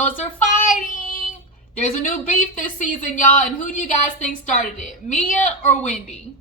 girls are fighting. There's a new beef this season, y'all, and who do you guys think started it? Mia or Wendy?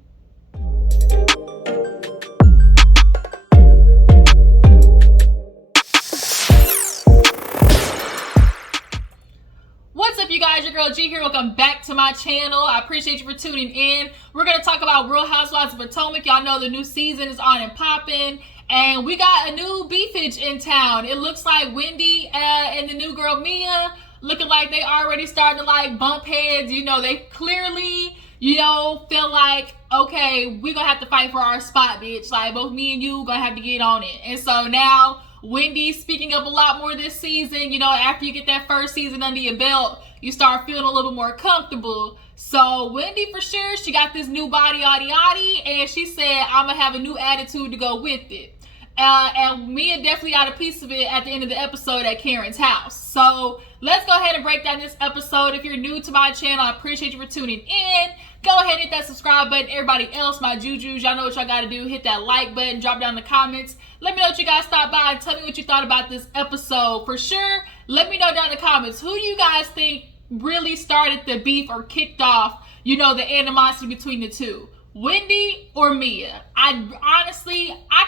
What's up, you guys? Your girl G here. Welcome back to my channel. I appreciate you for tuning in. We're going to talk about Real Housewives of Potomac. Y'all know the new season is on and popping. And we got a new beefage in town. It looks like Wendy and the new girl Mia looking like they already started to like bump heads. You know, they clearly, feel like, okay, we're going to have to fight for our spot, bitch. Like, both me and you going to have to get on it. And so now Wendy's speaking up a lot more this season. After you get that first season under your belt, you start feeling a little bit more comfortable. So Wendy, for sure, she got this new body, and she said, I'm going to have a new attitude to go with it. And Mia definitely got a piece of it at the end of the episode at Karen's house. So let's go ahead and break down this episode. If you're new to my channel, I appreciate you for tuning in. Go ahead and hit that subscribe button. Everybody else, my jujus, y'all know what y'all got to do. Hit that like button, drop down in the comments. Let me know what you guys thought by and tell me what you thought about this episode. For sure, let me know down in the comments. Who do you guys think really started the beef or kicked off, the animosity between the two? Wendy or Mia? I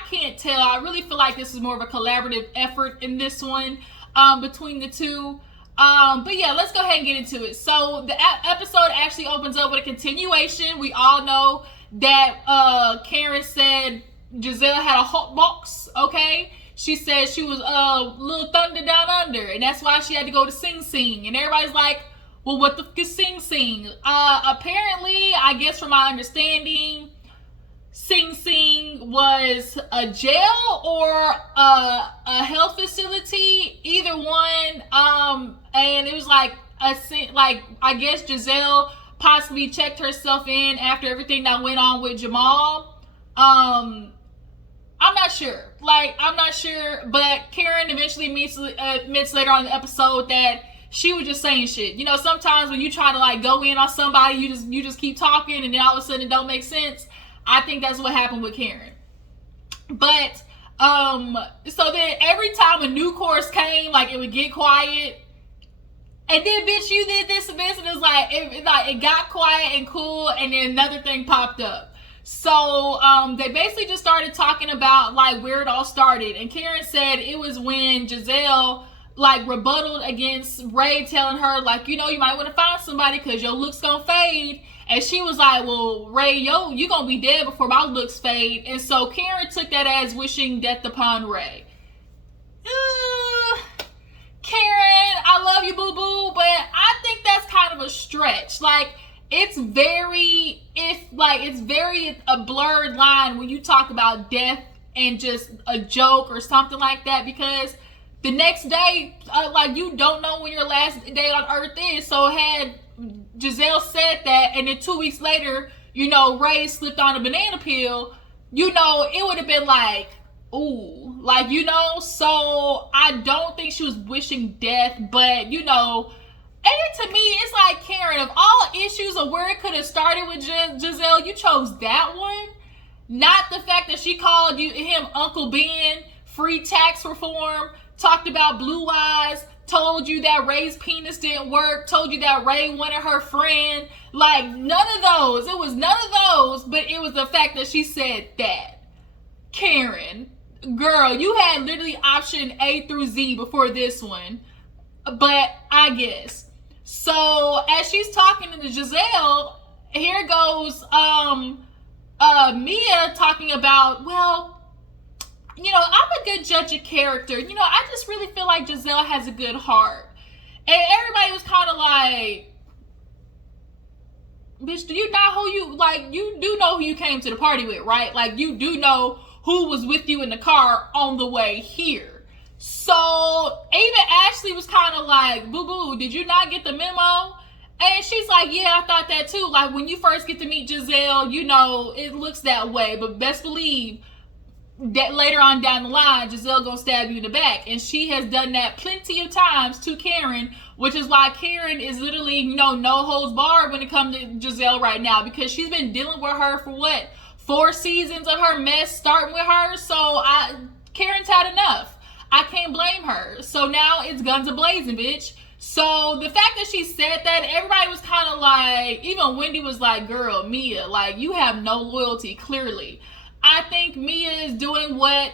can't tell. I really feel like this is more of a collaborative effort in this one between the two. But yeah, let's go ahead and get into it. So the episode actually opens up with a continuation. We all know that Karen said Gizelle had a hot box, okay? She said she was little thunder down under, and that's why she had to go to Sing Sing. And everybody's like, well, what the fuck is Sing Sing? Apparently, I guess from my understanding, Sing Sing was a jail or a health facility, either one. And it was like I guess Gizelle possibly checked herself in after everything that went on with Jamal. I'm not sure. But Karen eventually admits later on in the episode that she was just saying shit. Sometimes when you try to go in on somebody, you just keep talking, and then all of a sudden it don't make sense. I think that's what happened with Karen. But so then every time a new course came, it would get quiet. And then, bitch, you did this and this, and it was it got quiet and cool, and then another thing popped up. So they basically just started talking about where it all started. And Karen said it was when Gizelle rebutted against Ray, telling her you might want to find somebody because your looks gonna fade. And she was like, well, Ray, you gonna be dead before my looks fade. And so Karen took that as wishing death upon Ray. Karen, I love you, boo boo, but I think that's kind of a stretch. It's very a blurred line when you talk about death and just a joke or something like that, because the next day, you don't know when your last day on earth is. So had Gizelle said that, and then 2 weeks later, Ray slipped on a banana peel, it would have been ooh, so I don't think she was wishing death, but, and to me, it's Karen, of all issues of where it could have started with Gizelle, you chose that one, not the fact that she called him Uncle Ben, free tax reform, talked about blue eyes, told you that Ray's penis didn't work, told you that Ray wanted her friend. None of those. It was none of those, but it was the fact that she said that. Karen, girl, you had literally option A through Z before this one, but I guess. So as she's talking to Gizelle, here goes Mia talking about, well, I'm a good judge of character. I just really feel like Gizelle has a good heart. And everybody was kind of like, bitch, do you know who you do know who you came to the party with, right? You do know who was with you in the car on the way here. So even Ashley was kind of like, boo boo, did you not get the memo? And she's like, yeah, I thought that too. When you first get to meet Gizelle, it looks that way, but best believe that later on down the line, Gizelle gonna stab you in the back. And she has done that plenty of times to Karen, which is why Karen is literally, no holds barred when it comes to Gizelle right now, because she's been dealing with her for 4 seasons of her mess starting with her. So Karen's had enough. I can't blame her. So now it's guns a-blazing, bitch. So the fact that she said that, everybody was kind of like, even Wendy was like, girl, Mia, like, you have no loyalty, clearly. I think Mia is doing what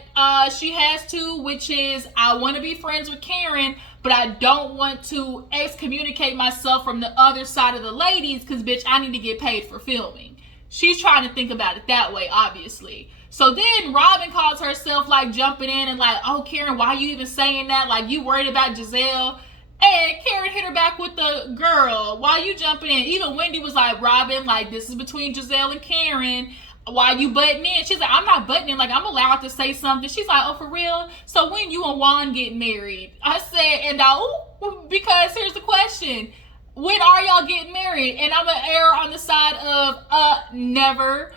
she has to, which is, I want to be friends with Karen, but I don't want to excommunicate myself from the other side of the ladies, because, bitch, I need to get paid for filming. She's trying to think about it that way, obviously. So then Robin calls herself, like, jumping in and like, oh, Karen, why are you even saying that? Like, you worried about Gizelle? And Karen hit her back with the, girl, why you jumping in? Even Wendy was like, Robin, like, this is between Gizelle and Karen. Why you butting in? She's like, I'm not butting in. Like, I'm allowed to say something. She's like, oh, for real? So when you and Juan get married? I said, and because here's the question. When are y'all getting married? And I'm going to err on the side of, never.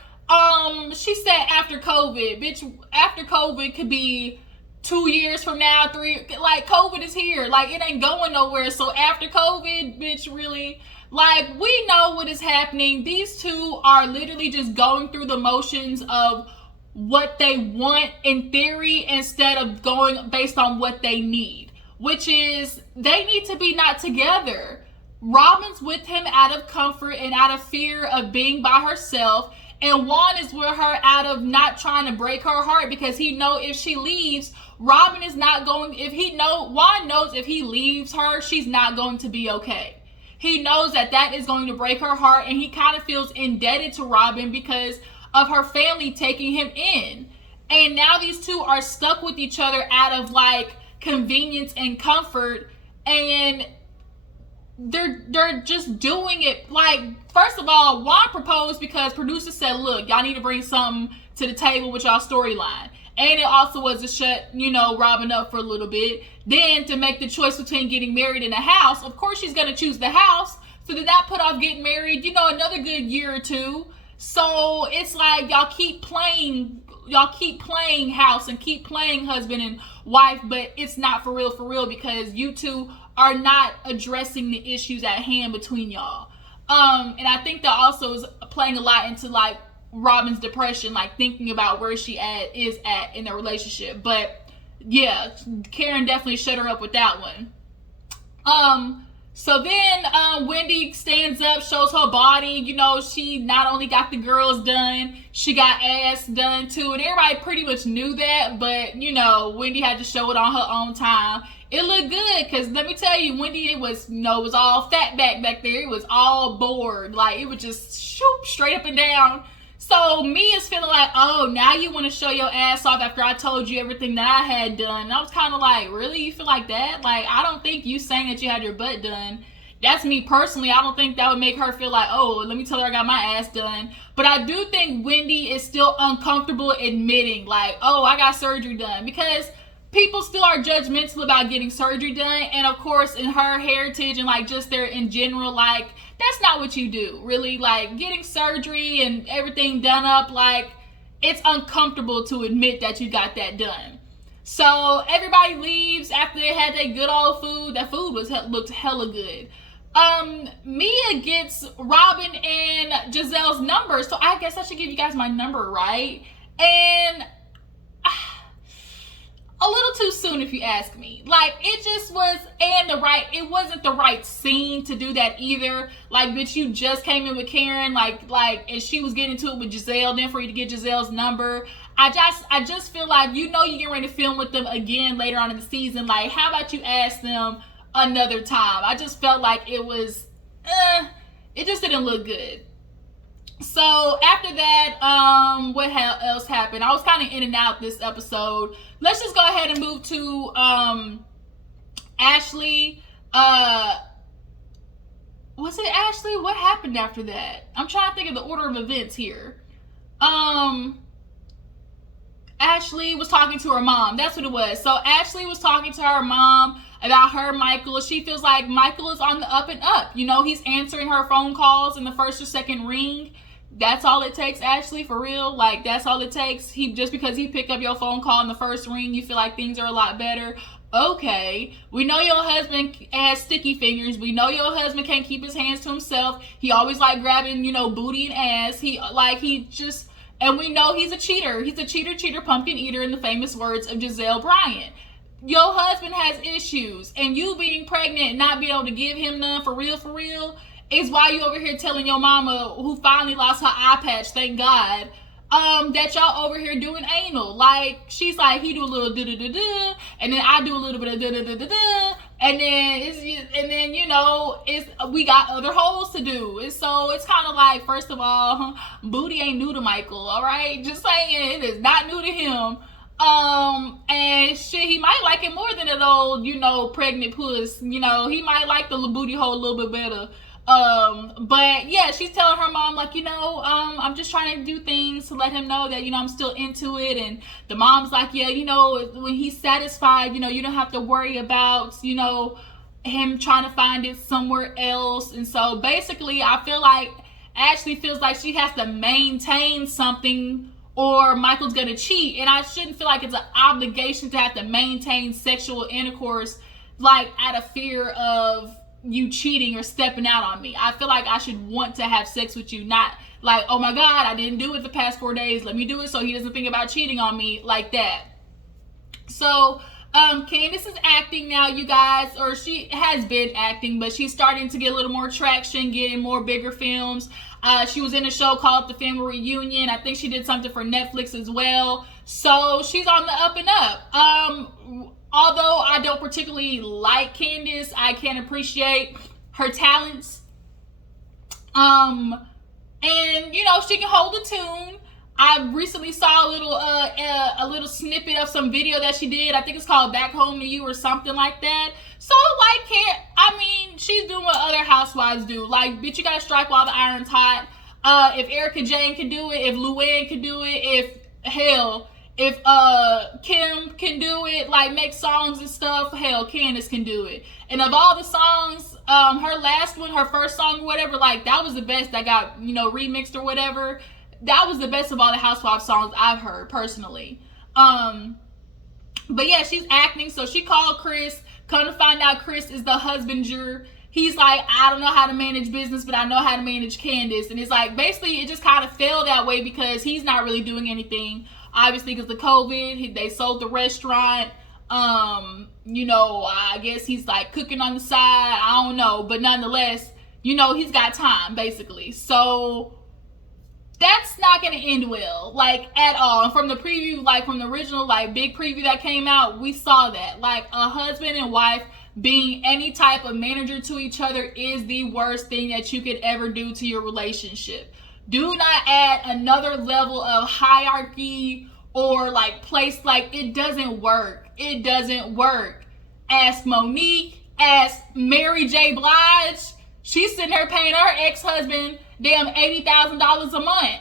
She said after COVID. Bitch, after COVID could be 2 years from now, 3, like, COVID is here. Like, it ain't going nowhere. So after COVID, bitch, really? Like, we know what is happening. These two are literally just going through the motions of what they want in theory instead of going based on what they need, which is they need to be not together. Robin's with him out of comfort and out of fear of being by herself, and Juan is with her out of not trying to break her heart, because he know if she leaves, Robin is not going, Juan knows if he leaves her, she's not going to be okay. He knows that that is going to break her heart, and he kind of feels indebted to Robin because of her family taking him in. And now these two are stuck with each other out of, like, convenience and comfort, and they're just doing it. Like, first of all, Juan proposed because producers said, look, y'all need to bring something to the table with y'all storyline. And it also was to shut, Robin up for a little bit. Then to make the choice between getting married in a house, of course she's going to choose the house. So did that put off getting married, another good year or two. So it's like y'all keep playing house and keep playing husband and wife, but it's not for real because you two are not addressing the issues at hand between y'all. And I think that also is playing a lot into, like, Robin's depression, like thinking about where she is at in their relationship. But yeah, Karen definitely shut her up with that one. So then Wendy stands up, shows her body. She not only got the girls done, she got ass done too, and everybody pretty much knew that. But Wendy had to show it on her own time. It looked good, because let me tell you, Wendy, it was all fat back there. It was all bored, like it was just shoop straight up and down. So Mia's feeling like, oh, now you want to show your ass off after I told you everything that I had done. And I was kind of like, really? You feel like that? Like, I don't think you saying that you had your butt done. That's me personally. I don't think that would make her feel like, oh, let me tell her I got my ass done. But I do think Wendy is still uncomfortable admitting, like, oh, I got surgery done. Because people still are judgmental about getting surgery done. And of course, in her heritage and, like, just their in general, like, that's not what you do, really. Like, getting surgery and everything done up, like, it's uncomfortable to admit that you got that done. So everybody leaves after they had their good old food. That food looked hella good. Mia gets Robin and Gizelle's numbers, so I guess I should give you guys my number, right? And a little too soon, if you ask me. Like, it just was, it wasn't the right scene to do that either. Like, bitch, you just came in with Karen, like, and she was getting into it with Gizelle, then for you to get Gizelle's number. I just feel like, you're getting ready to film with them again later on in the season. Like, how about you ask them another time? I just felt like it was, it just didn't look good. So after that, what else happened? I was kind of in and out this episode. Let's just go ahead and move to Ashley. Was it Ashley? What happened after that? I'm trying to think of the order of events here. Ashley was talking to her mom. That's what it was. So Ashley was talking to her mom about her Michael. She feels like Michael is on the up and up. He's answering her phone calls in the first or second ring. That's all it takes, Ashley, for real. Like, that's all it takes. Just because he picked up your phone call in the first ring, you feel like things are a lot better. Okay, we know your husband has sticky fingers. We know your husband can't keep his hands to himself. He always like grabbing, booty and ass. And we know he's a cheater. He's a cheater, pumpkin eater, in the famous words of Gizelle Bryant. your husband has issues, and you being pregnant and not being able to give him none for real, is why you over here telling your mama, who finally lost her eye patch, thank God, that y'all over here doing anal. Like, she's like, he do a little da-da-da-da, and then I do a little bit of da-da-da-da-da, and then you know, we got other holes to do. And so it's kind of like, first of all, booty ain't new to Michael, all right? Just saying, it is not new to him. And shit, he might like it more than an old, you know, pregnant puss. You know, he might like the booty hole a little bit better. But yeah, she's telling her mom, like, you know, I'm just trying to do things to let him know that, you know, I'm still into it. And the mom's like, yeah, you know, when he's satisfied, you know, you don't have to worry about, you know, him trying to find it somewhere else. And so basically, I feel like Ashley feels like she has to maintain something, or Michael's gonna cheat. And I shouldn't feel like it's an obligation to have to maintain sexual intercourse, like, out of fear of you cheating or stepping out on me. I feel like I should want to have sex with you, not like, oh my God, I didn't do it the past 4 days, let me do it so he doesn't think about cheating on me, like that. So Candace is acting now, you guys, or she has been acting, but she's starting to get a little more traction, getting more bigger films. She was in a show called The Family Reunion. I think she did something for Netflix as well. So she's on the up and up. Although I don't particularly like Candace, I can appreciate her talents. And you know, she can hold a tune. I recently saw a little snippet of some video that she did. I think it's called Back Home to You or something like that. So, like, I mean, she's doing what other housewives do. Like, bitch, you gotta strike while the iron's hot. If Erica Jane can do it, if Luann can do it, if Kim can do it, like, make songs and stuff, hell, Candace can do it. And of all the songs, her last one, her first song or whatever, like, that was the best that got, you know, remixed or whatever. That was the best of all the Housewives songs I've heard, personally. But yeah, she's acting, so she called Chris. Come to find out, Chris is the husbander. He's like, I don't know how to manage business, but I know how to manage Candace. And it's like, basically, it just kind of fell that way because he's not really doing anything. Obviously, because of COVID, they sold the restaurant. You know, I guess he's like cooking on the side. I don't know. But nonetheless, you know, he's got time, basically. So that's not going to end well, like, at all. And from the preview, like, from the original, like, big preview that came out, we saw that. Like, a husband and wife being any type of manager to each other is the worst thing that you could ever do to your relationship. Do not add another level of hierarchy or, like, place. Like, it doesn't work. It doesn't work. Ask Monique. Ask Mary J. Blige. She's sitting there paying her ex-husband damn $80,000 a month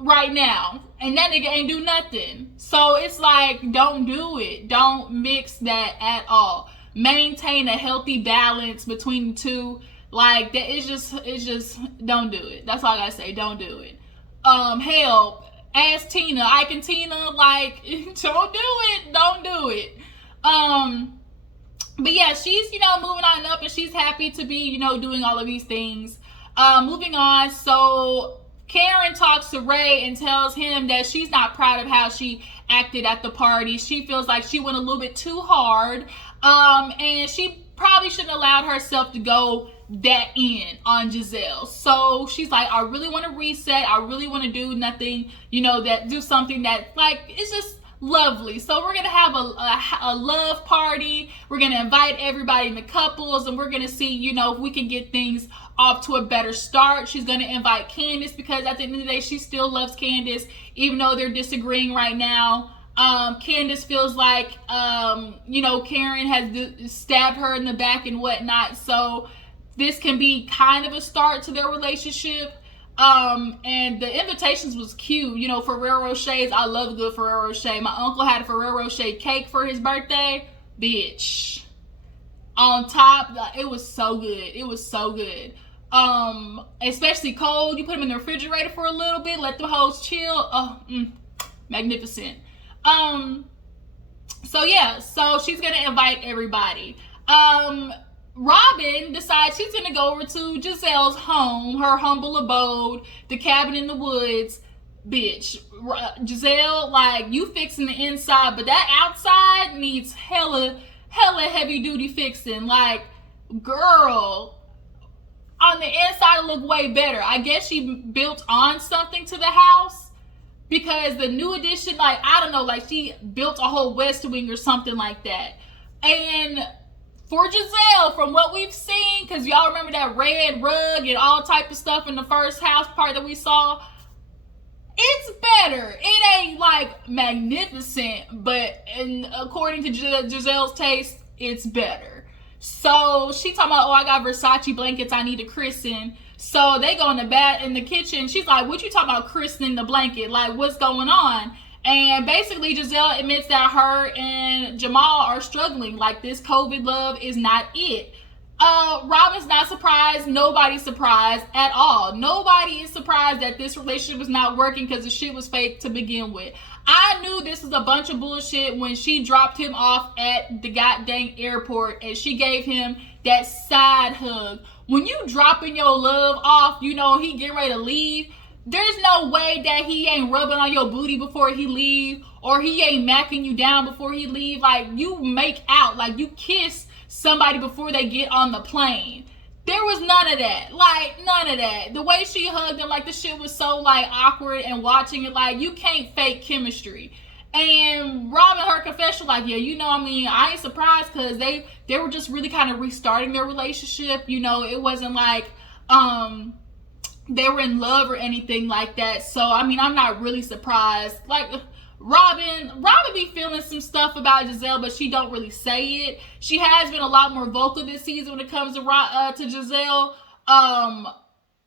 right now, and that nigga ain't do nothing. So it's like, don't do it. Don't mix that at all. Maintain a healthy balance between the two. Like, that is just, don't do it. That's all I gotta say. Don't do it. Hell, ask Tina, Ike and Tina, like, don't do it. Don't do it. But yeah, she's, you know, moving on up, and she's happy to be, you know, doing all of these things. Moving on, so Karen talks to Ray and tells him that she's not proud of how she acted at the party. She feels like she went a little bit too hard, and she probably shouldn't have allowed herself to go that in on Gizelle. So she's like, I really want to reset. I really want to do nothing, you know, do something that, like, it's just lovely. So we're gonna have a love party. We're gonna invite everybody in the couples, and we're gonna see, you know, if we can get things off to a better start. She's gonna invite Candace because at the end of the day, she still loves Candace, even though they're disagreeing right now. Candace feels like, you know, Karen has stabbed her in the back and whatnot. So this can be kind of a start to their relationship. And the invitations was cute, you know, Ferrero Rochers. I love a good Ferrero Rocher. My uncle had a Ferrero Rocher cake for his birthday. Bitch. On top, it was so good. It was so good. Especially cold. You put them in the refrigerator for a little bit, let the hoes chill. Oh, magnificent. So yeah, so she's gonna invite everybody. Robin decides she's gonna go over to Gizelle's home, her humble abode, the cabin in the woods. bitch, Gizelle, like, you fixing the inside, but that outside needs hella heavy duty fixing. Like, girl, on the inside it look way better. I guess she built on something to the house, because the new addition, like, I don't know, like, she built a whole west wing or something like that. And for Gizelle, from what we've seen, because y'all remember that red rug and all type of stuff in the first house part that we saw, it's better. It ain't like magnificent, but according to Gizelle's taste, it's better. So she talking about, oh, I got Versace blankets I need to christen. So they go in the kitchen. She's like, what you talking about christening the blanket? Like, what's going on? And basically Gizelle admits that her and Jamal are struggling. Like, this COVID love is not it. Robin's not surprised. Nobody's surprised at all. Nobody is surprised that this relationship is not working, because the shit was fake to begin with. I knew this was a bunch of bullshit when she dropped him off at the goddamn airport and she gave him that side hug. When you dropping your love off, you know, he getting ready to leave, there's no way that he ain't rubbing on your booty before he leave, or he ain't macking you down before he leave. Like, you make out, like, you kiss somebody before they get on the plane. There was none of that. Like, none of that. The way she hugged him, like, the shit was so, like, awkward, and watching it, like, you can't fake chemistry. And Robin, her confession, like, yeah, you know, I mean, I ain't surprised, because they were just really kind of restarting their relationship. You know, it wasn't like they were in love or anything like that. So, I mean, I'm not really surprised. Like, Robin be feeling some stuff about Gizelle, but she don't really say it. She has been a lot more vocal this season when it comes to Gizelle.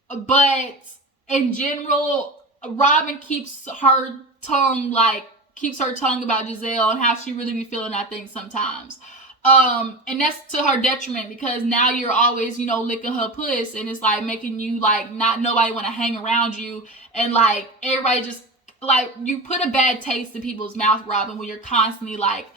But in general, Robin keeps her tongue about Gizelle and how she really be feeling, I think, sometimes. And that's to her detriment, because now you're always, you know, licking her puss, and it's like making you, like, not nobody want to hang around you, and like everybody just, like, you put a bad taste in people's mouth, Robin, when you're constantly, like,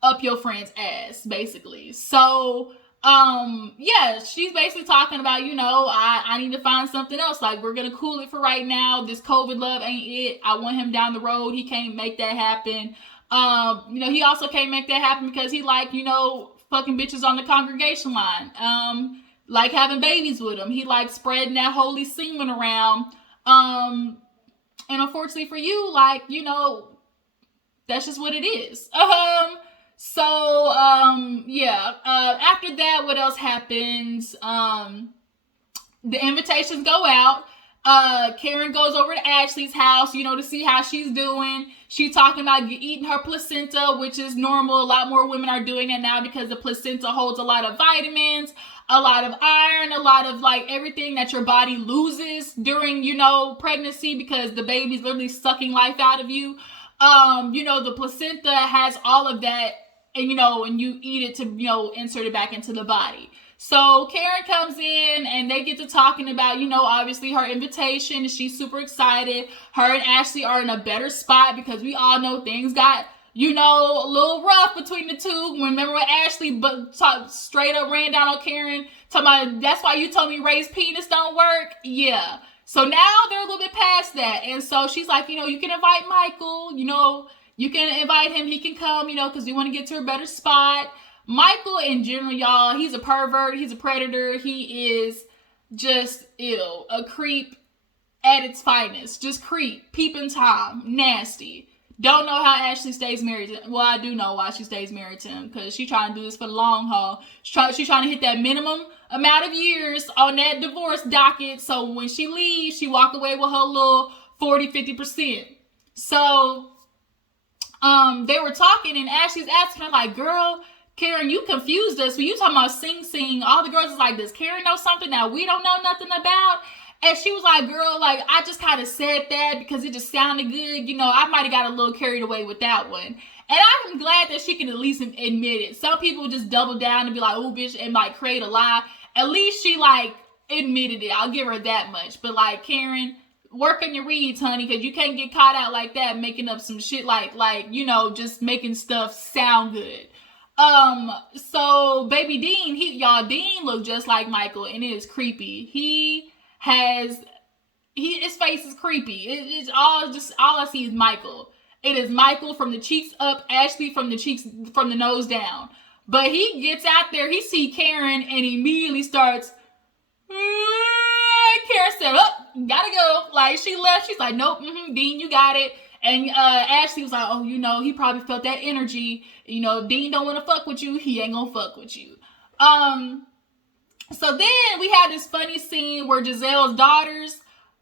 up your friend's ass, basically. So, yeah, she's basically talking about, you know, I need to find something else. Like, we're gonna cool it for right now. This COVID love ain't it. I want him down the road. He can't make that happen. You know, he also can't make that happen because he, like, you know, fucking bitches on the congregation line. Like having babies with him. He likes spreading that holy semen around. And unfortunately for you, like, you know, that's just what it is. Yeah. After that, what else happens? The invitations go out. Karen goes over to Ashley's house, you know, to see how she's doing. She's talking about eating her placenta, which is normal. A lot more women are doing that now because the placenta holds a lot of vitamins, a lot of iron, a lot of, like, everything that your body loses during, you know, pregnancy, because the baby's literally sucking life out of you. You know, the placenta has all of that, and, you know, and you eat it to, you know, insert it back into the body. So Karen comes in and they get to talking about, you know, obviously her invitation. She's super excited. Her and Ashley are in a better spot because we all know things got, you know, a little rough between the two. Remember when Ashley straight up ran down on Karen, talking about, that's why you told me raised penis don't work? Yeah. So now they're a little bit past that. And so she's like, you know, you can invite Michael, you know, you can invite him. He can come, you know, because we want to get to a better spot. Michael, in general, y'all, he's a pervert. He's a predator. He is just ill. A creep at its finest. Just creep. Peeping Tom. Nasty. Don't know how Ashley stays married to him. Well, I do know why she stays married to him. Because she's trying to do this for the long haul. She's trying to hit that minimum amount of years on that divorce docket. So when she leaves, she walk away with her little 40-50%. So, they were talking and Ashley's asking her, like, girl, Karen, you confused us. When you talking about Sing, all the girls is like, does Karen know something that we don't know nothing about? And she was like, girl, like, I just kind of said that because it just sounded good. You know, I might have got a little carried away with that one. And I'm glad that she can at least admit it. Some people just double down and be like, oh, bitch, and like create a lie. At least she, like, admitted it. I'll give her that much. But, like, Karen, work on your reads, honey, because you can't get caught out like that making up some shit like, you know, just making stuff sound good. So baby Dean, Dean looked just like Michael, and it is creepy. He has his face is creepy. It's all I see is Michael. It is Michael from the cheeks up, Ashley from the nose down. But he gets out there, he see Karen, and immediately starts. Karen said, "Oh, gotta go." Like, she left. She's like, "Nope, Dean, you got it." And Ashley was like, "Oh, he probably felt that energy. If Dean don't want to fuck with you, he ain't gonna fuck with you." So then we had this funny scene where Gizelle's daughters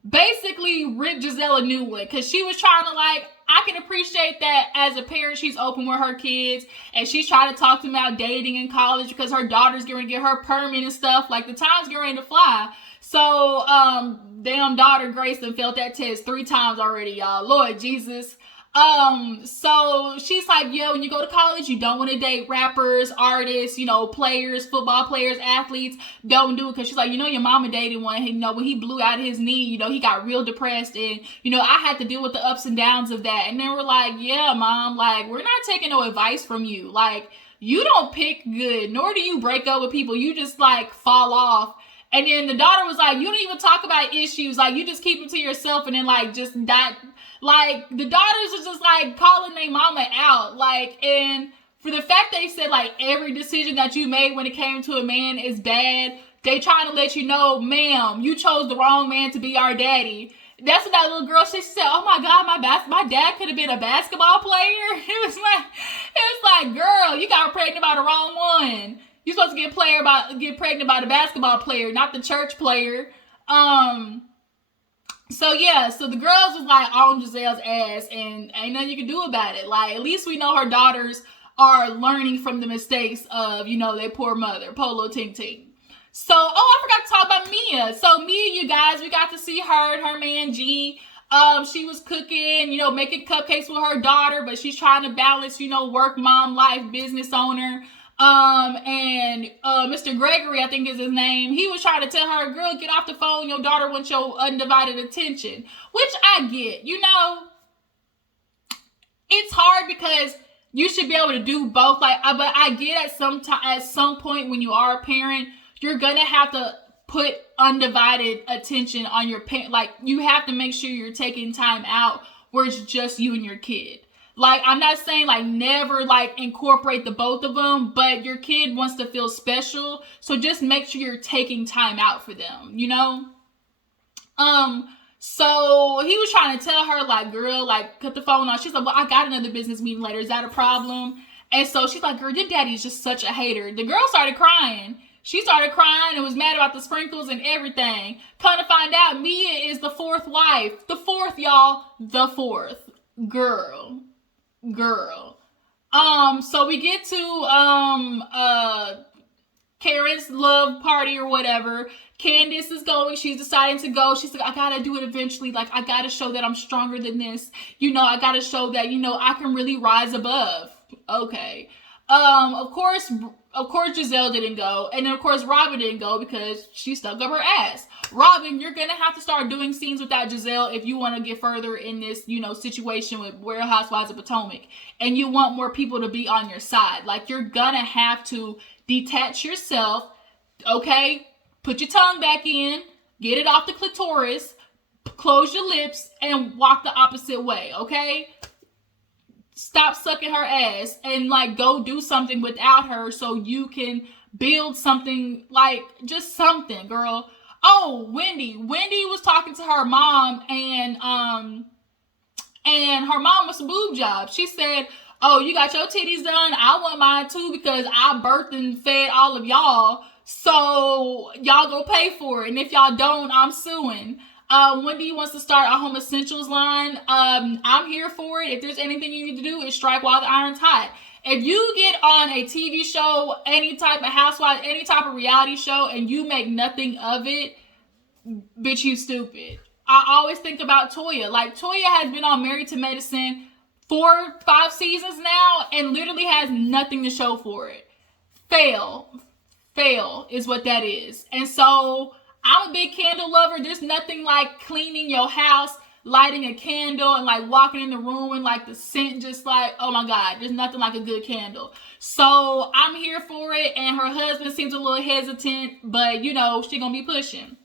basically ripped Gizelle a new one, because she was trying to, like, I can appreciate that as a parent, she's open with her kids, and she's trying to talk to them about dating in college because her daughter's going to get her permit and stuff. Like, the time's getting ready to fly. So, damn daughter Grayson failed that test 3 times already, y'all. Lord Jesus. So she's like, when you go to college, you don't want to date rappers, artists, players, football players, athletes. Don't do it, because she's like, your mama dated one. When he blew out his knee, he got real depressed, and I had to deal with the ups and downs of that. And then we're like, yeah, mom, like, we're not taking no advice from you. Like, you don't pick good, nor do you break up with people. You just, like, fall off. And then the daughter was like, you don't even talk about issues. Like, you just keep them to yourself, and then, like, just not. Like, the daughters are just, like, calling their mama out. Like, and for the fact they said, like, every decision that you made when it came to a man is bad, they trying to let you know, ma'am, you chose the wrong man to be our daddy. That's what that little girl, she said, oh my God, my dad could have been a basketball player. It was like, girl, you got pregnant by the wrong one. You're supposed to get pregnant by the basketball player, not the church player. So the girls was like on Gizelle's ass, and ain't nothing you can do about it. Like, at least we know her daughters are learning from the mistakes of, their poor mother, Polo Ting Ting. So, I forgot to talk about Mia. So Mia, you guys, we got to see her and her man G. She was cooking, making cupcakes with her daughter, but she's trying to balance, work, mom, life, business owner. And Mr. Gregory, I think is his name, he was trying to tell her, girl, get off the phone, your daughter wants your undivided attention, which I get. It's hard because you should be able to do both. Like, but I get at some point when you are a parent, you're gonna have to put undivided attention on your parent. Like, you have to make sure you're taking time out where it's just you and your kid. Like, I'm not saying, like, never, like, incorporate the both of them, but your kid wants to feel special, so just make sure you're taking time out for them, So he was trying to tell her, like, girl, like, cut the phone off. She's like, well, I got another business meeting later. Is that a problem? And so she's like, girl, your daddy is just such a hater. The girl started crying. She started crying and was mad about the sprinkles and everything. Come to find out, Mia is the 4th wife. The 4th, y'all. The 4th. Girl. So we get to Karen's love party or whatever. Candace is going. She's deciding to go. She's like, I gotta do it eventually. Like, I gotta show that I'm stronger than this. I gotta show that, I can really rise above. Okay. Of course Gizelle didn't go. And then, of course, Robin didn't go because she stuck up her ass. Robin, you're going to have to start doing scenes without Gizelle if you want to get further in this, situation with Real Housewives of Potomac. And you want more people to be on your side. Like, you're going to have to detach yourself, okay? Put your tongue back in, get it off the clitoris, close your lips, and walk the opposite way, okay? Stop sucking her ass and, like, go do something without her so you can build something, like, just something, girl. Oh, Wendy was talking to her mom, and her mom was a boob job. She said, oh, you got your titties done? I want mine too, because I birthed and fed all of y'all, so y'all go pay for it, and if y'all don't, I'm suing. Wendy wants to start a Home Essentials line. I'm here for it. If there's anything you need to do, is strike while the iron's hot. If you get on a TV show, any type of housewife, any type of reality show, and you make nothing of it, bitch, you stupid. I always think about Toya. Like, Toya has been on Married to Medicine 4-5 seasons now, and literally has nothing to show for it. Fail is what that is. And so, I'm a big candle lover. There's nothing like cleaning your house, lighting a candle, and like walking in the room and like the scent just like, oh my God, there's nothing like a good candle. So I'm here for it. And her husband seems a little hesitant, but she gonna be pushing.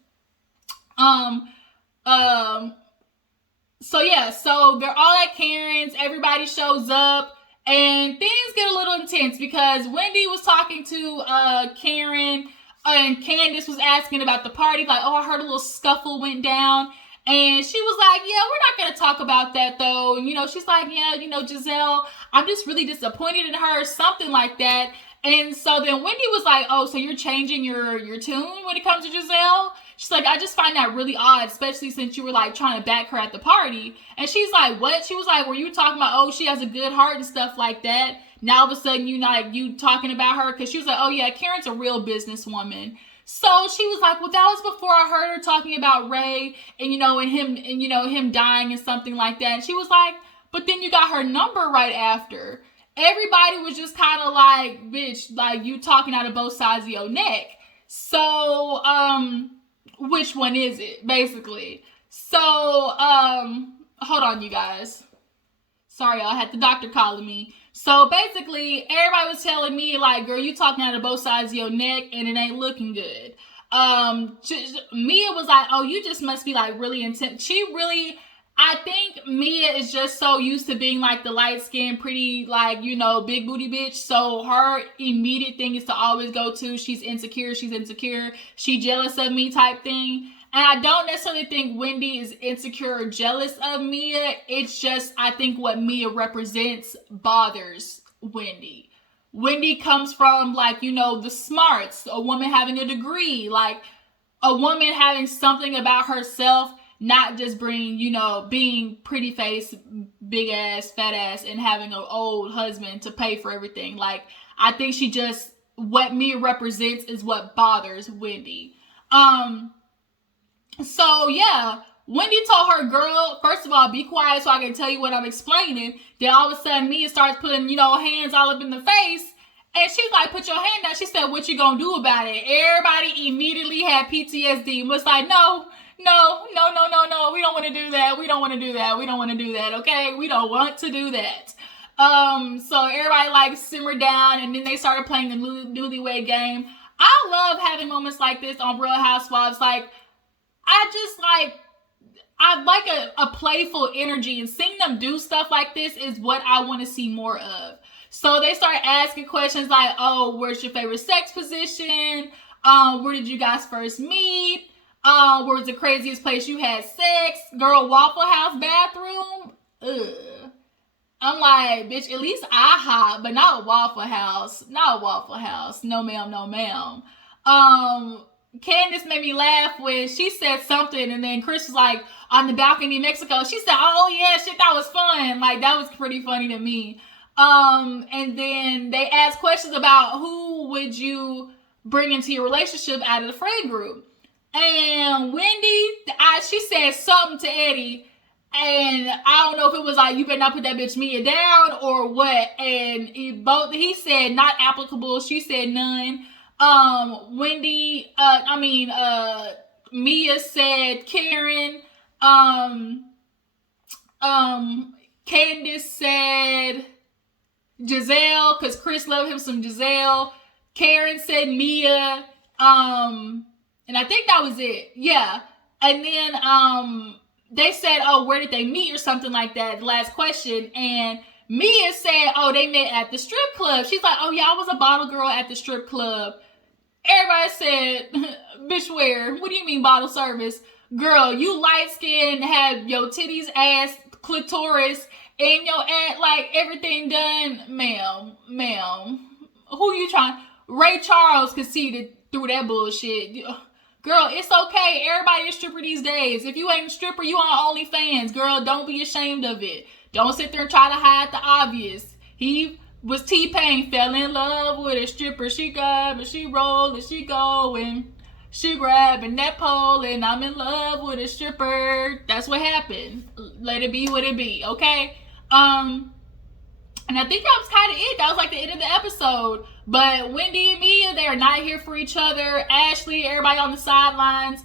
So yeah, so they're all at Karen's, everybody shows up, and things get a little intense because Wendy was talking to Karen, and Candace was asking about the party, like, oh, I heard a little scuffle went down. And she was like, yeah, we're not going to talk about that, though. You know, she's like, yeah, you know, Gizelle, I'm just really disappointed in her, something like that. And so then Wendy was like, oh, so you're changing your tune when it comes to Gizelle? She's like, I just find that really odd, especially since you were like trying to back her at the party. And she's like, what? She was like, were you talking about, oh, she has a good heart and stuff like that? Now all of a sudden you talking about her? Because she was like, oh yeah, Karen's a real businesswoman. So she was like, well, that was before I heard her talking about Ray and, him dying and something like that. And she was like, but then you got her number right after. Everybody was just kind of like, bitch, like you talking out of both sides of your neck. So, which one is it, basically? So, hold on, you guys. Sorry, y'all, I had the doctor calling me. So basically, everybody was telling me, like, girl, you talking out of both sides of your neck and it ain't looking good. Mia was like, oh, you just must be, like, really intense. I think Mia is just so used to being, like, the light-skinned, pretty, like, big booty bitch. So her immediate thing is to always go to, she's insecure, she jealous of me type thing. And I don't necessarily think Wendy is insecure or jealous of Mia. It's just, I think what Mia represents bothers Wendy. Wendy comes from, like, the smarts, a woman having a degree, like, a woman having something about herself, not just being pretty face, big ass, fat ass, and having an old husband to pay for everything. Like, I think what Mia represents is what bothers Wendy. So, yeah, Wendy told her, girl, first of all, be quiet so I can tell you what I'm explaining. Then all of a sudden, Mia starts putting, hands all up in the face. And she's like, put your hand down. She said, what you gonna do about it? Everybody immediately had PTSD and was like, no. We don't want to do that. We don't want to do that. Okay? We don't want to do that. So everybody like simmered down and then they started playing the newlywed game. I love having moments like this on Real Housewives. Like, I like a playful energy, and seeing them do stuff like this is what I want to see more of. So they started asking questions like, oh, where's your favorite sex position? Where did you guys first meet? Where was the craziest place you had sex? Girl, Waffle House bathroom? Ugh. I'm like, bitch, at least IHOP, but not Waffle House. No, ma'am. Candace made me laugh when she said something, and then Chris was like, on the balcony in Mexico, she said, oh yeah, shit, that was fun. Like, that was pretty funny to me. And then they asked questions about who would you bring into your relationship out of the friend group. And Wendy, she said something to Eddie, and I don't know if it was like, you better not put that bitch Mia down or what. And he said not applicable. She said none. Mia said Karen. Candace said Gizelle, because Chris loved him some Gizelle. Karen said Mia. And I think that was it. Yeah. And then they said, oh, where did they meet or something like that, the last question. And Mia said, oh, they met at the strip club. She's like, oh yeah, I was a bottle girl at the strip club. Everybody said, bitch, where? What do you mean bottle service? Girl, you light skinned, have your titties, ass, clitoris, and your ass, like, everything done. Ma'am. Who you trying? Ray Charles conceded through that bullshit. Girl, it's okay. Everybody is a stripper these days. If you ain't a stripper, you on OnlyFans. Girl, don't be ashamed of it. Don't sit there and try to hide the obvious. He was T-Pain, fell in love with a stripper. She got, but she rolled and she going. She grabbing that pole and I'm in love with a stripper. That's what happened. Let it be what it be, okay? And I think that was kind of it. That was like the end of the episode. But Wendy and Mia, they are not here for each other. Ashley, everybody on the sidelines.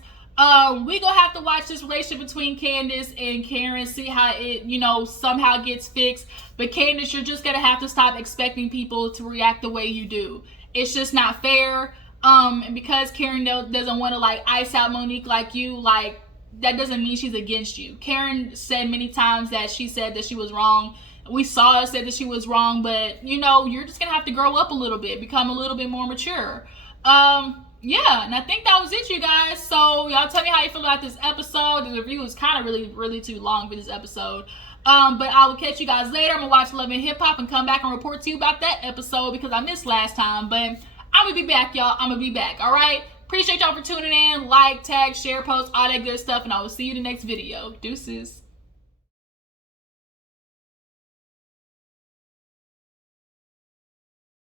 We gonna have to watch this relationship between Candace and Karen, see how it, somehow gets fixed. But Candace, you're just gonna have to stop expecting people to react the way you do. It's just not fair. And because Karen doesn't want to like ice out Monique like you, like, that doesn't mean she's against you. Karen said many times that she said that she was wrong. We saw her say that she was wrong, but you know, you're just gonna have to grow up a little bit, become a little bit more mature. Yeah, and I think that was it, you guys. So y'all tell me how you feel about this episode. The review was kind of really too long for this episode. But I will catch you guys later. I'm gonna watch Love and Hip Hop and come back and report to you about that episode because I missed last time. But I'm gonna be back, y'all. I'm gonna be back. All right. Appreciate y'all for tuning in. Like, tag, share, post, all that good stuff, and I will see you in the next video. Deuces.